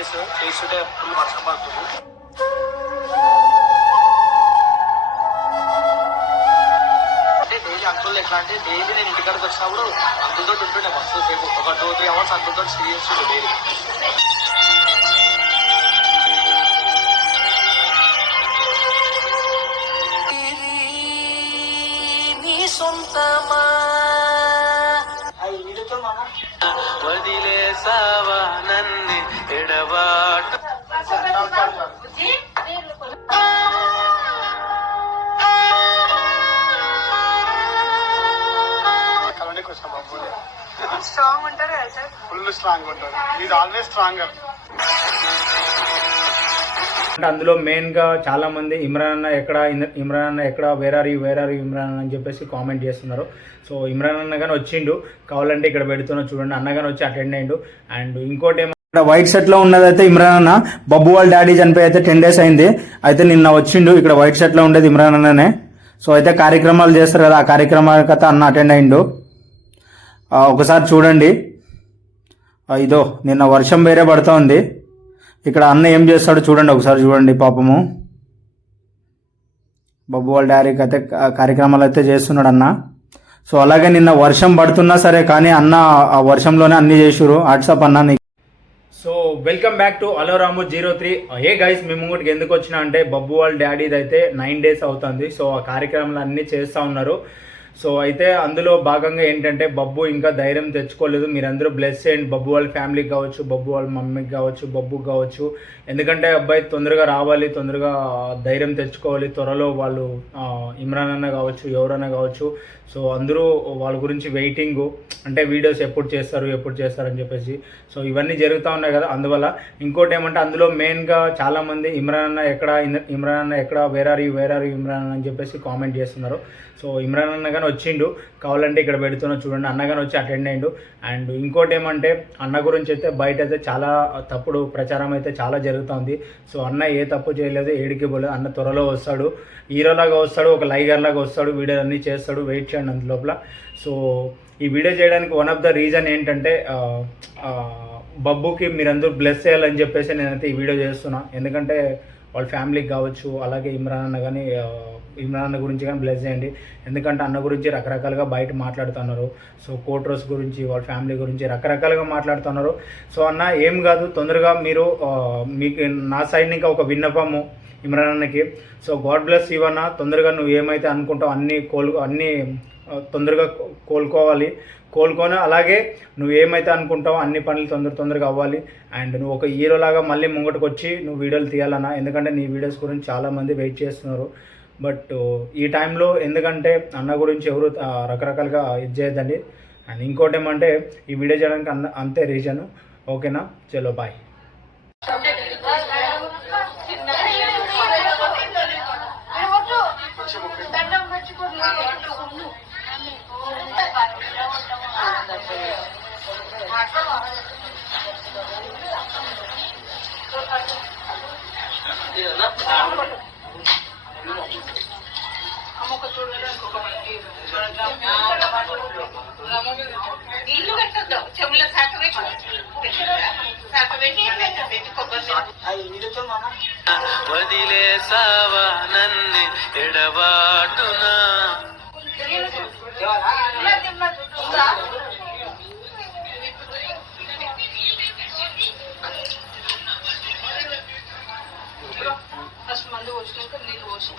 Days చేస్తుంటే full వర్షం పడుతుంది. అంటే డైలీ అంకుల్ ఎట్లా అంటే డైలీ నేను ఇంటికాడికి వచ్చినప్పుడు అంకుల్తో ఉంటుండే మస్తు సేపు ఒక 2-3 అవర్స్ అంకుల్తో స్టే చేస్తుండే డైలీ. వదిలేసావా నన్ను ఎడబాటు స్ట్రాంగ్ ఉంటారు కదా సార్, ఫుల్ స్ట్రాంగ్ ఉంటారు. Is always stronger. అందులో మెయిన్గా చాలామంది ఇమ్రాన్ అన్న ఎక్కడ వేర్ ఆర్ యూ ఇమ్రాన్ అని చెప్పేసి కామెంట్ చేస్తున్నారు. సో ఇమ్రాన్ అన్న కానీ వచ్చిండు, కావాలంటే ఇక్కడ పెడుతున్నా చూడండి. అన్న కానీ వచ్చి అటెండ్ అయ్యిండు. అండ్ ఇంకోటి ఇక్కడ వైట్ షర్ట్లో ఉన్నదైతే ఇమ్రాన్ అన్న. బబ్బు వాళ్ళ డాడీ చనిపోయి అయితే 10 days అయింది. అయితే నిన్న వచ్చిండు. ఇక్కడ వైట్ షర్ట్లో ఉండేది ఇమ్రాన్ అన్ననే. సో అయితే కార్యక్రమాలు చేస్తారు కదా, ఆ కార్యక్రమానికి అయితే అన్న అటెండ్ అయ్యిండు. ఒకసారి చూడండి. ఇదో నిన్న వర్షం వేరే పడుతూ ఉంది. ఇక్కడ అన్న ఏం చేస్తాడో చూడండి, ఒకసారి చూడండి. పాపము బబ్బు వాళ్ళ డాడీకి అయితే కార్యక్రమాలు అయితే చేస్తున్నాడు అన్న. సో అలాగే నిన్న వర్షం పడుతున్నా సరే కానీ అన్న ఆ వర్షంలోనే అన్ని చేసారు. వాట్సాప్ అన్న. సో వెల్కమ్ బ్యాక్ టు అలోరాము 03. ఏ గైస్ మేము ముందుకు ఎందుకు వచ్చినా అంటే బబ్బు వాళ్ళ డాడీది అయితే 9 days అవుతుంది. సో ఆ కార్యక్రమాలు అన్నీ చేస్తూ ఉన్నారు. సో అయితే అందులో భాగంగా ఏంటంటే బబ్బు ఇంకా ధైర్యం తెచ్చుకోలేదు. మీరందరూ బ్లెస్ చేయండి బబ్బు వాళ్ళ ఫ్యామిలీకి కావచ్చు, బబ్బు వాళ్ళ మమ్మీకి కావచ్చు, బబ్బుకి కావచ్చు. ఎందుకంటే అబ్బాయి తొందరగా రావాలి, తొందరగా ధైర్యం తెచ్చుకోవాలి. త్వరలో వాళ్ళు ఇమ్రాన్ అన్న కావచ్చు, ఎవరన్నా కావచ్చు. సో అందరూ వాళ్ళ గురించి వెయిటింగ్, అంటే వీడియోస్ ఎప్పుడు చేస్తారని చెప్పేసి. సో ఇవన్నీ జరుగుతూ ఉన్నాయి కదా. అందువల్ల ఇంకోటి ఏమంటే అందులో మెయిన్గా చాలామంది ఇమ్రాన్ అన్న ఎక్కడ వేర్ ఆర్ యూ ఇమ్రాన్ అని చెప్పేసి కామెంట్ చేస్తున్నారు. సో ఇమ్రాన్ అన్న కానీ వచ్చిండు, కావాలంటే ఇక్కడ పెడుతున్నా చూడండి. అన్న కానీ వచ్చి అటెండ్ అయ్యిండు. అండ్ ఇంకోటి ఏమంటే అన్న గురించి అయితే బయట అయితే చాలా తప్పుడు ప్రచారం అయితే చాలా జరుగుతుంది. సో అన్న ఏ తప్పు చేయలేదు, ఏడికి పోలేదు. అన్న త్వరలో వస్తాడు, హీరోలాగా వస్తాడు, ఒక లైగర్ లాగా వస్తాడు, వీడియోలు అన్నీ చేస్తాడు. వెయిట్ చేయండి అందులోపల. సో ఈ వీడియో చేయడానికి వన్ ఆఫ్ ద రీజన్ ఏంటంటే బబ్బుకి మీరందరూ బ్లెస్ చేయాలని చెప్పేసి నేనైతే ఈ వీడియో చేస్తున్నా. ఎందుకంటే వాళ్ళ ఫ్యామిలీకి కావచ్చు, అలాగే ఇమ్రాన్ అన్న గురించి కానీ బ్లెస్ చేయండి. ఎందుకంటే అన్న గురించి రకరకాలుగా బయట మాట్లాడుతున్నారు. సో కోట్రోస్ గురించి, వాళ్ళ ఫ్యామిలీ గురించి రకరకాలుగా మాట్లాడుతున్నారు. సో అన్న ఏం కాదు, తొందరగా మీరు మీకు నా సైడ్ ఇంకా ఒక విన్నపము ఇమ్రాన్ అన్నకి. సో గాడ్ బ్లెస్ యు అన్న. తొందరగా నువ్వు ఏమైతే అనుకుంటావు అన్నీ తొందరగా కోలుకొని అలాగే నువ్వు ఏమైతే అనుకుంటావో అన్ని పనులు తొందరగా అవ్వాలి. అండ్ నువ్వు ఒక హీరోలాగా మళ్ళీ ముంగటికి వచ్చి నువ్వు వీడియోలు తీయాలన్నా. ఎందుకంటే నీ వీడియోస్ గురించి చాలామంది వెయిట్ చేస్తున్నారు. బట్ ఈ టైంలో ఎందుకంటే అన్న గురించి ఎవరు రకరకాలుగా ఇది చేయొద్దండి. అండ్ ఇంకోటి ఏమంటే ఈ వీడియో చేయడానికి అంతే రీజను. ఓకేనా, చలో బాయ్. వదిలేసావా నన్ను ఎడబాటునా ఫస్ట్ మందు వచ్చినాక నీళ్ళు పోసి